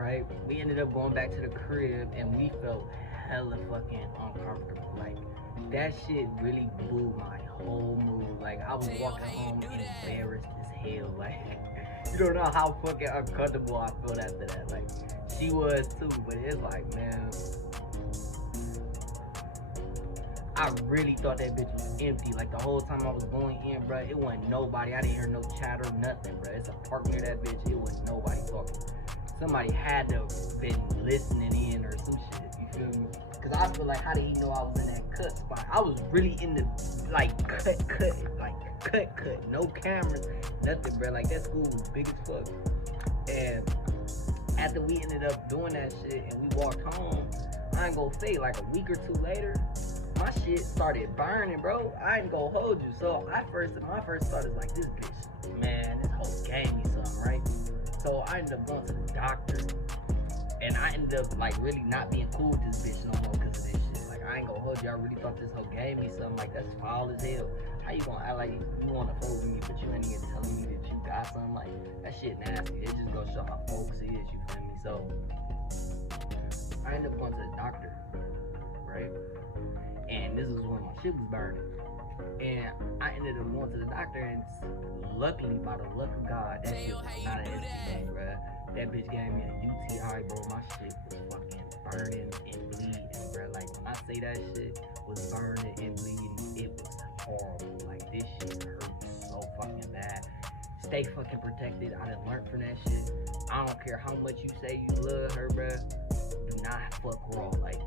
right? We ended up going back to the crib and we felt hella fucking uncomfortable. Like, that shit really blew my whole mood. Like, I was walking home embarrassed as hell. Like, you don't know how fucking uncomfortable I felt after that. Like, she was too, but it's like, man, I really thought that bitch was empty. Like, the whole time I was going in, bro, it wasn't nobody. I didn't hear no chatter, nothing, bro. It's a park near that bitch. It was nobody talking. Somebody had to been listening in or some shit. You feel me? Cause I feel like, how did he know I was in that cut spot? I was really in the like cut. No cameras, nothing, bro. Like, that school was big as fuck. And after we ended up doing that shit and we walked home, I ain't gonna say, like a week or two later, my shit started burning, bro. I ain't gonna hold you. So my first thought is like, this bitch, man, this hoe gave me something, right? So I ended up going to the doctor, and I ended up like really not being cool with this bitch no more because of this shit. Like, I ain't gonna hold you. I really thought this hoe gave me something. Like, that's foul as hell. How you gonna act like you wanna fuck with me, but you ain't even telling me that you got something? Like, that shit nasty. It just gonna show how folks is. You feel me? So I ended up going to the doctor, right? And this is when my shit was burning. And I ended up going to the doctor, and luckily, by the luck of God, that shit was not an STD, bruh. That bitch gave me a UTI, bro. My shit was fucking burning and bleeding, bruh. Like, when I say that shit was burning and bleeding, it was horrible. Like, this shit hurt so fucking bad. Stay fucking protected. I done learned from that shit. I don't care how much you say you love her, bruh. Do not fuck raw. Like,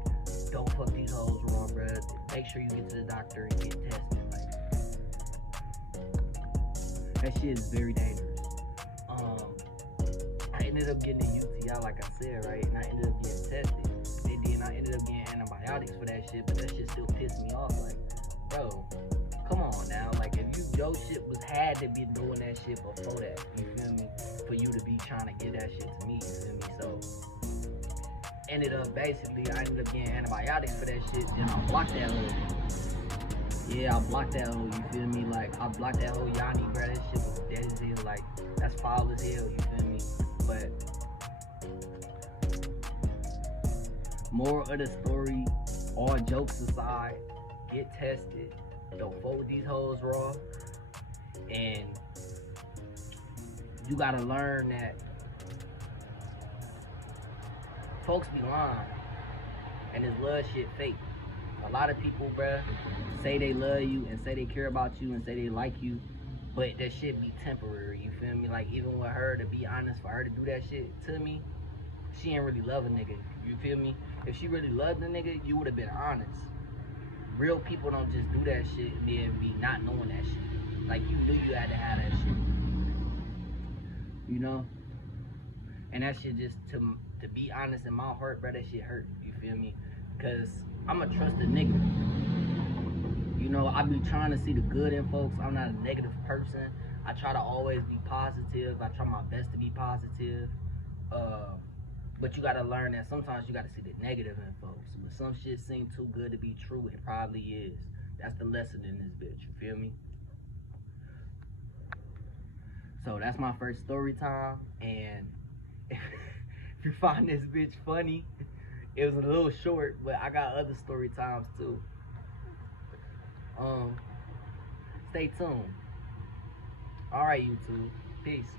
don't fuck these hoes raw, bruh. Make sure you get to the doctor and get tested. Like, that shit is very dangerous. I ended up getting a UTI, like I said, right? And I ended up getting tested. And then I ended up getting antibiotics for that shit, but that shit still pissed me off. Like, bro, come on now. Like, if your shit had to be doing that shit before that, you feel me? For you to be trying to give that shit to me, you feel me? So, ended up basically, I ended up getting antibiotics for that shit, then I blocked that hoe. Yeah, I blocked that hoe, you feel me? Like, I blocked that whole Yanni, bro. That shit was dead as hell. Like, that's foul as hell, you feel me? But moral of the story, all jokes aside, get tested. Don't fuck with these hoes raw. And you gotta learn that folks be lying, and this love shit fake. A lot of people, bruh, say they love you and say they care about you and say they like you, but that shit be temporary, you feel me? Like, even with her, to be honest, for her to do that shit to me, she ain't really love a nigga, you feel me? If she really loved the nigga, you would have been honest. Real people don't just do that shit and then be not knowing that shit. Like, you knew you had to have that shit, you know? And that shit just, to be honest, in my heart, bro, that shit hurt, you feel me? Because I'm a trusted nigga. You know, I be trying to see the good in folks. I'm not a negative person. I try to always be positive. I try my best to be positive. But you gotta learn that sometimes you gotta see the negative in folks. When some shit seem too good to be true, it probably is. That's the lesson in this bitch, you feel me? So that's my first story time, and if you find this bitch funny, it was a little short, but I got other story times too. Stay tuned. Alright, YouTube. Peace.